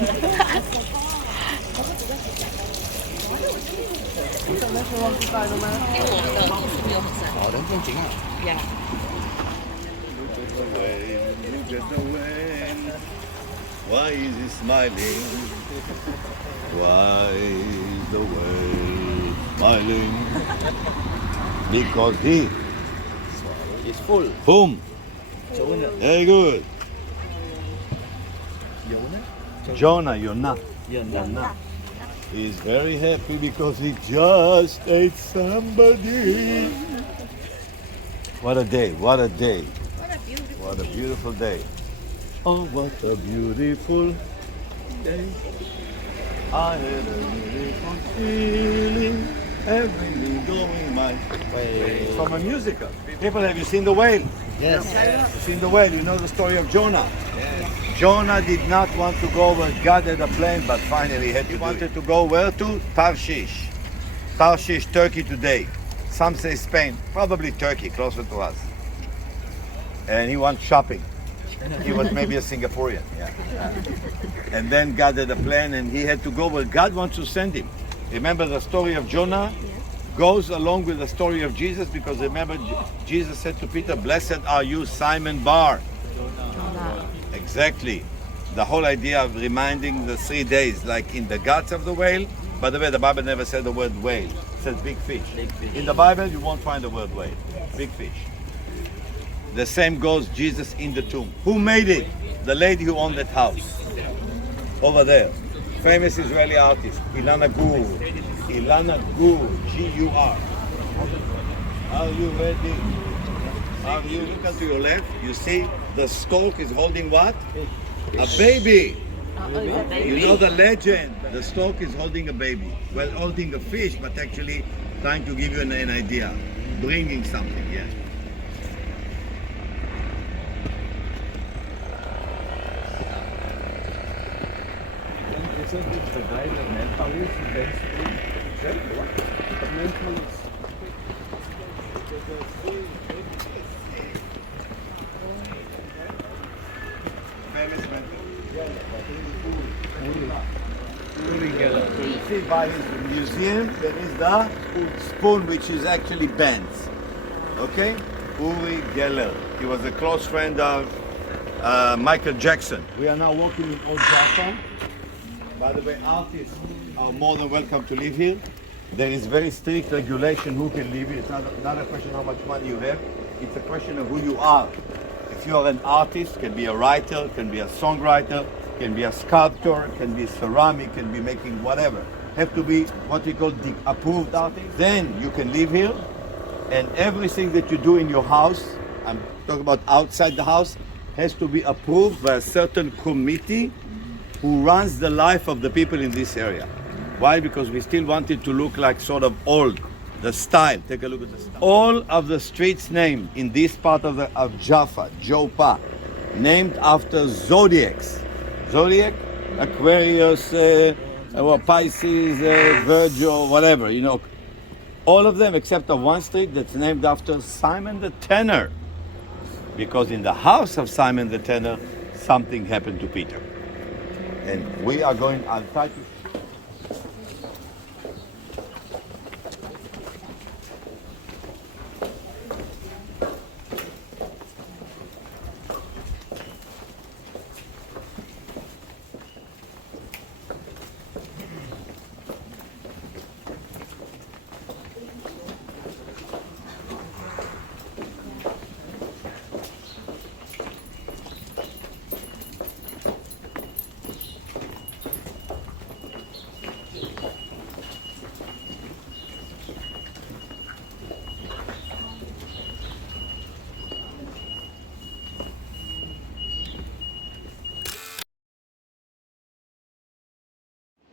因为我们的度数没有很深。好，能风景啊。呀。Look at the whale, look at the whale. Why is he smiling? Why is the whale smiling? Because he It's full. whom? Jonah. Very good. Jonah. Jonah. Jonah. He's very happy because he just ate somebody. What a day, what a day. What a beautiful day. Oh, what a beautiful day. I had a beautiful feeling, everything going my way. From a musical. People, have you seen The Whale? Yes. You've seen The Whale, you know the story of Jonah. Jonah did not want to go where God had a plane, but finally he had to. He wanted to go where to? Tarshish. Tarshish, Turkey today. Some say Spain, probably Turkey, closer to us. And he went shopping. He was maybe a Singaporean. Yeah. And then God had a plan and he had to go where God wants to send him. Remember the story of Jonah? Goes along with the story of Jesus, because remember Jesus said to Peter, "Blessed are you, Simon Bar." Exactly. The whole idea of reminding the 3 days, like in the guts of the whale. By the way, the Bible never said the word whale. It says big fish. In the Bible, you won't find the word whale. Big fish. The same goes Jesus in the tomb. Who made it? The lady who owned that house. Over there. Famous Israeli artist, Ilana Gur. Ilana Gur, G-U-R. Are you ready? Are you, look to your left, you see the stalk is holding what? A baby. You know the legend, the stalk is holding a baby. Well, holding a fish, but actually trying to give you an idea. Bringing something, yeah. Is het iets bedrijf dat mental is? Dat mental is. You see by his museum, there is the spoon which is actually bent. Okay? Uri Geller. He was a close friend of Michael Jackson. We are now walking in Old Jaffa. By the way, artists are more than welcome to live here. There is very strict regulation who can live here. It's not a question how much money you have. It's a question of who you are. If you are an artist, can be a writer, can be a songwriter, can be a sculptor, can be ceramic, can be making whatever. Have to be what we call the approved artist. Then you can live here, and everything that you do in your house, I'm talking about outside the house, has to be approved by a certain committee who runs the life of the people in this area. Why? Because we still want it to look like sort of old. The style, take a look at the style. All of the streets named in this part of Jaffa, Joppa, named after zodiacs. Zodiac, Aquarius, Pisces, Virgo, whatever, you know. All of them except the one street that's named after Simon the Tanner. Because in the house of Simon the Tanner, something happened to Peter. And we are going, I'll try to.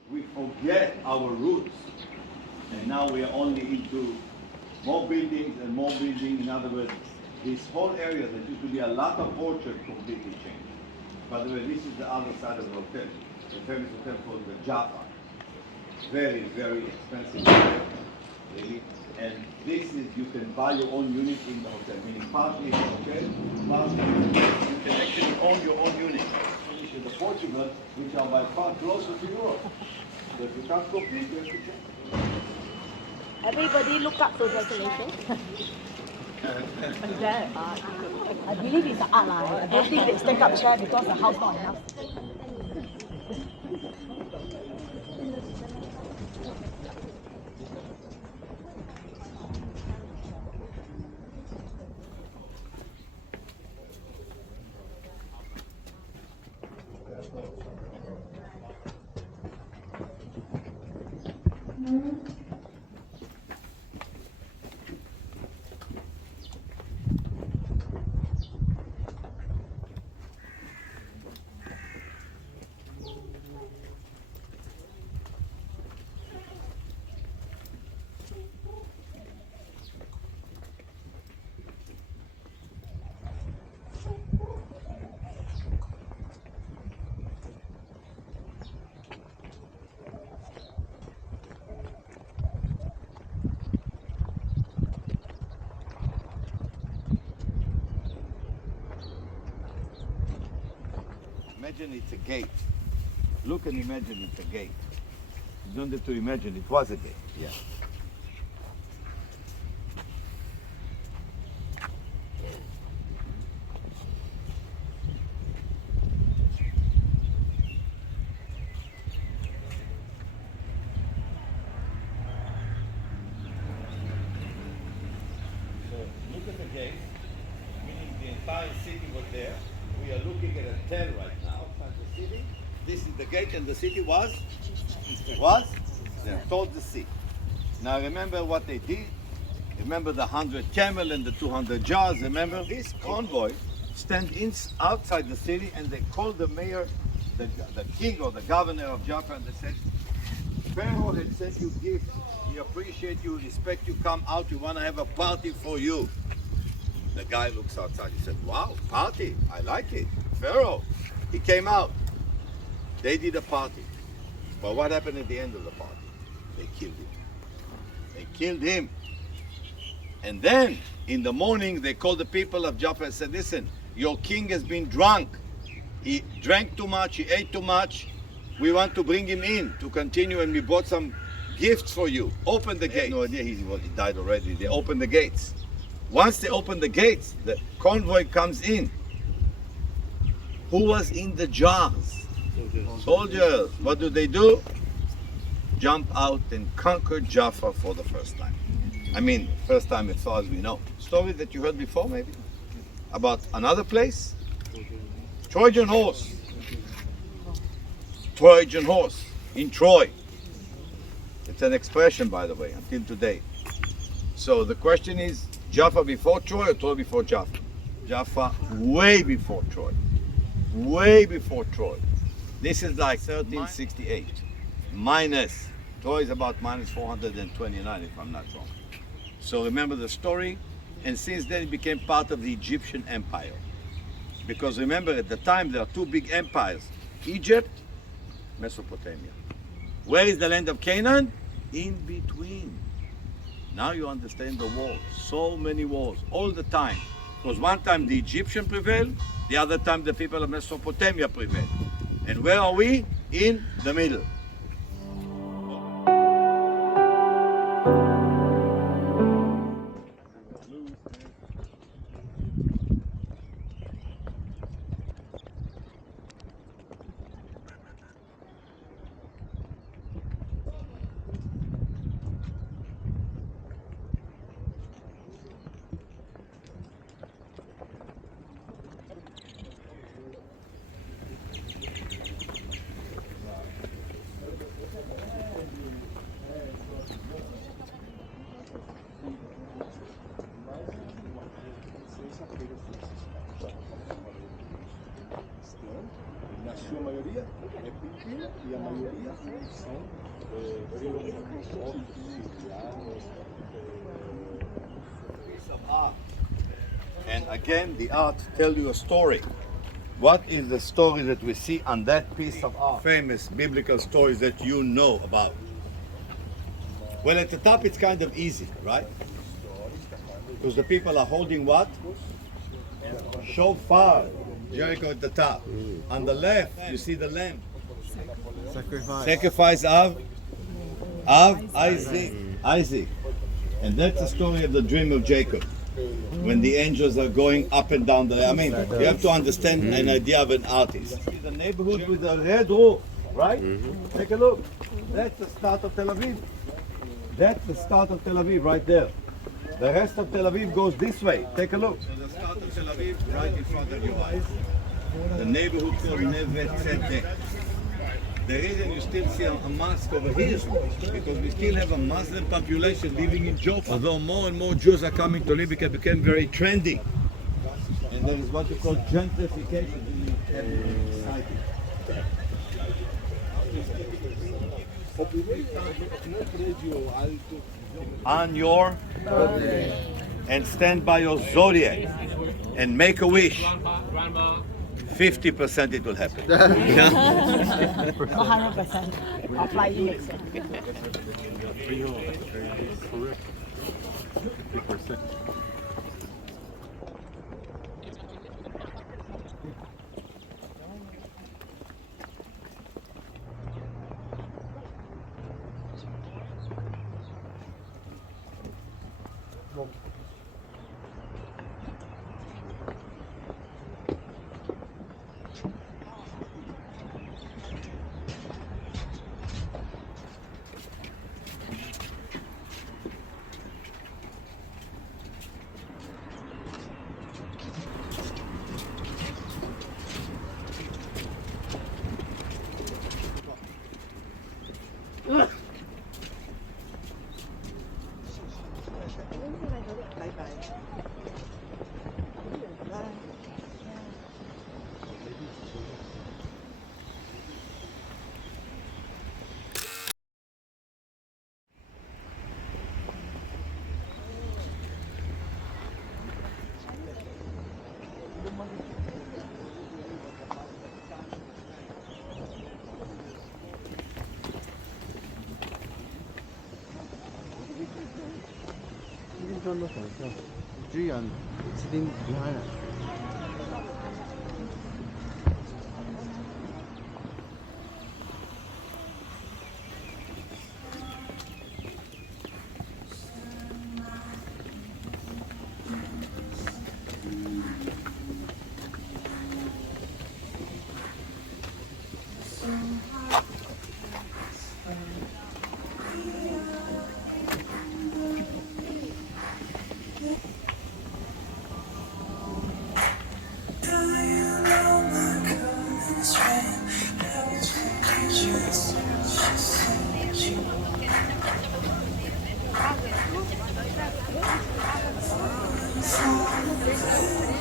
We forget our roots, and now we are only into more buildings and more buildings. In other words, this whole area that used to be a lot of orchard completely changed. By the way, this is the other side of the hotel, the famous hotel called the Jaffa. Very, very expensive hotel, really. And this is, you can buy your own unit in the hotel, meaning partly in the hotel, partly you can actually own your own unit. The Portugal, which are by far closer to Europe. So if you can't compete, you have to change. Everybody look up to ventilation. I believe it's the art. I don't think they stack up chair because the house not enough. Imagine it's a gate. Look and imagine it's a gate. You don't have to imagine it was a gate. Yeah. So look at the gate, meaning the entire city was there. We are looking at a 10 right now outside the city. This is the gate and the city was there, towards the sea. Now remember what they did? Remember the 100 camel and the 200 jars? Remember? This convoy stand outside the city and they called the mayor, the king or the governor of Jaffa, and they said, Pharaoh had sent you gifts. We appreciate you, respect you, come out, we want to have a party for you. The guy looks outside, he said, wow, party, I like it. Pharaoh, he came out. They did a party. But what happened at the end of the party? They killed him. They killed him. And then, in the morning, they called the people of Jaffa and said, listen, your king has been drunk. He drank too much, he ate too much. We want to bring him in to continue, and we brought some gifts for you. Open the gate. No idea he died already. They opened the gates. Once they open the gates, the convoy comes in. Who was in the jars? Soldiers. What do? Jump out and conquer Jaffa for the first time. I mean, first time as far as we know. Story that you heard before, maybe? About another place? Trojan horse. Trojan horse in Troy. It's an expression, by the way, until today. So the question is, Jaffa before Troy or Troy before Jaffa? Jaffa way before Troy. Way before Troy. This is like 1368. Minus. Troy is about minus 429, if I'm not wrong. So remember the story. And since then it became part of the Egyptian Empire. Because remember, at the time there are two big empires. Egypt, Mesopotamia. Where is the land of Canaan? In between. Now you understand the wars. So many wars, all the time. Because one time the Egyptian prevailed, the other time the people of Mesopotamia prevailed. And where are we? In the middle. Na sua maioria é pequena e a maioria são Piece of art. And again, the art tell you a story. What is the story that we see on that piece of art? Famous biblical stories that you know about. Well, at the top it's kind of easy, right? Because the people are holding what? Shofar. Jericho at the top. On the left, you see the lamb. Sacrifice. Sacrifice of Isaac. And that's the story of the dream of Jacob. When the angels are going up and down the... I mean, you have to understand an idea of an artist. The neighborhood with the red roof, right? Take a look. That's the start of Tel Aviv. That's the start of Tel Aviv right there. The rest of Tel Aviv goes this way. Take a look. So the start of Tel Aviv right in front of your eyes. The neighborhood called Neve Tzedek. The reason you still see a mosque over here because we still have a Muslim population living in Jaffa. Although more and more Jews are coming to live, it became very trendy. And there is what you call gentrification in the society. On your birthday. And stand by your zodiac and make a wish. 50% it will happen. Not 100%. I'll fly you next year. sitting behind it.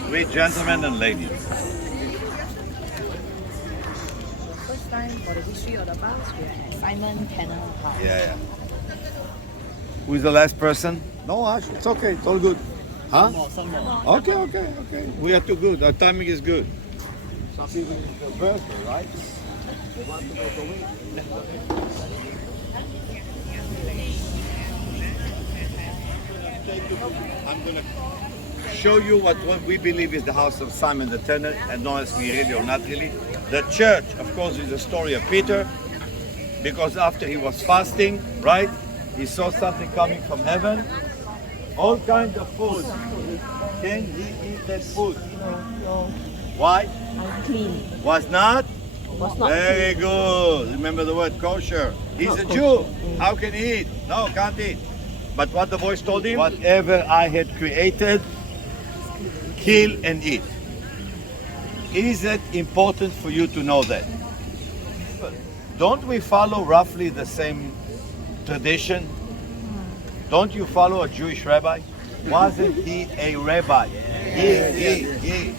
Sweet gentlemen and ladies. First time for the history of the bus, we are at Simon Cannon House. Yeah. Who is the last person? No, Ash, it's okay. It's all good. Huh? Some more. Okay. We are too good. Our timing is good. Some people it's their birthday, right? You want to make a wish. I'm going to show you what we believe is the house of Simon the Tanner, and not if we really or not really. The church, of course, is the story of Peter, because after he was fasting, right, he saw something coming from heaven, all kinds of food. Can he eat that food? No, Why? unclean. Was not? Was not Very good. Remember the word kosher. He's a Jew. How can he eat? No, can't eat. But what the voice told him? Whatever I had created, kill and eat. Is it important for you to know that? Don't we follow roughly the same tradition? Don't you follow a Jewish rabbi? Wasn't he a rabbi? He.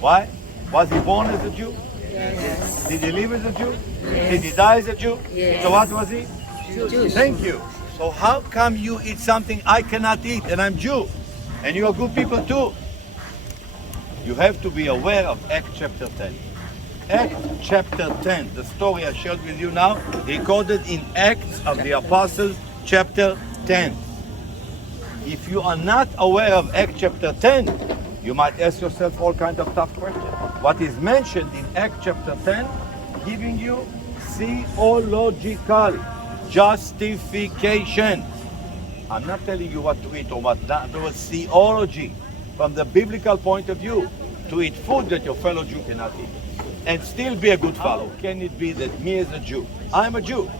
Why? Was he born as a Jew? Yes. Did he live as a Jew? Yes. Did he die as a Jew? Yes. So what was he? Jewish. Thank you. So how come you eat something I cannot eat and I'm Jew? And you are good people too. You have to be aware of Acts chapter 10. Acts chapter 10, the story I shared with you now, recorded in Acts of the Apostles chapter 10. If you are not aware of Acts chapter 10, You might ask yourself all kinds of tough questions. What is mentioned in Acts chapter 10, giving you theological justification. I'm not telling you what to eat or what not. There was theology from the biblical point of view to eat food that your fellow Jew cannot eat and still be a good follower. Can it be that me as a Jew, I'm a Jew,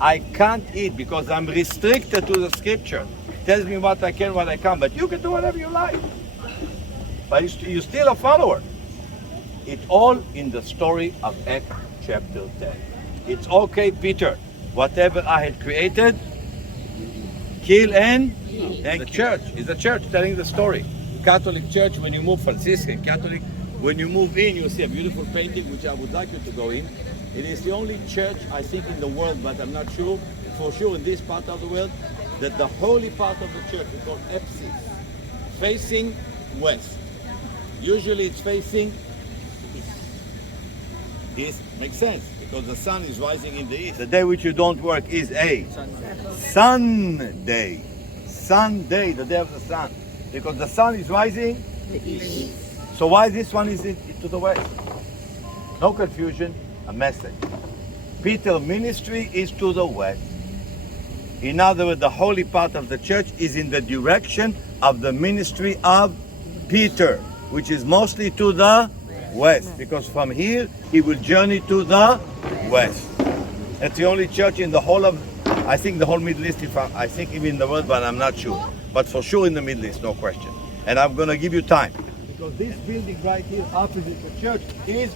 I can't eat because I'm restricted to the scripture. It tells me what I can, what I can't, but you can do whatever you like. But you're still a follower. It's all in the story of Acts chapter 10. It's okay, Peter, whatever I had created, kill and the church is the church telling the story. Catholic Church, when you move, Franciscan Catholic, when you move in, you see a beautiful painting which I would like you to go in. It is the only church, I think, in the world, but I'm not sure, for sure in this part of the world, that the holy part of the church is called apsis, facing west. Usually it's facing east. Makes sense, because the sun is rising in the east. The day which you don't work is a Sunday. Sunday, the day of the sun. Because the sun is rising the east. So why this one is to the west? No confusion, a message. Peter's ministry is to the west. In other words, the holy part of the church is in the direction of the ministry of Peter, which is mostly to the west, because from here he will journey to the west. It's the only church in the whole of, I think the whole Middle East, I think even in the world, but I'm not sure. But for sure in the Middle East, no question. And I'm going to give you time. Because this building right here opposite the church is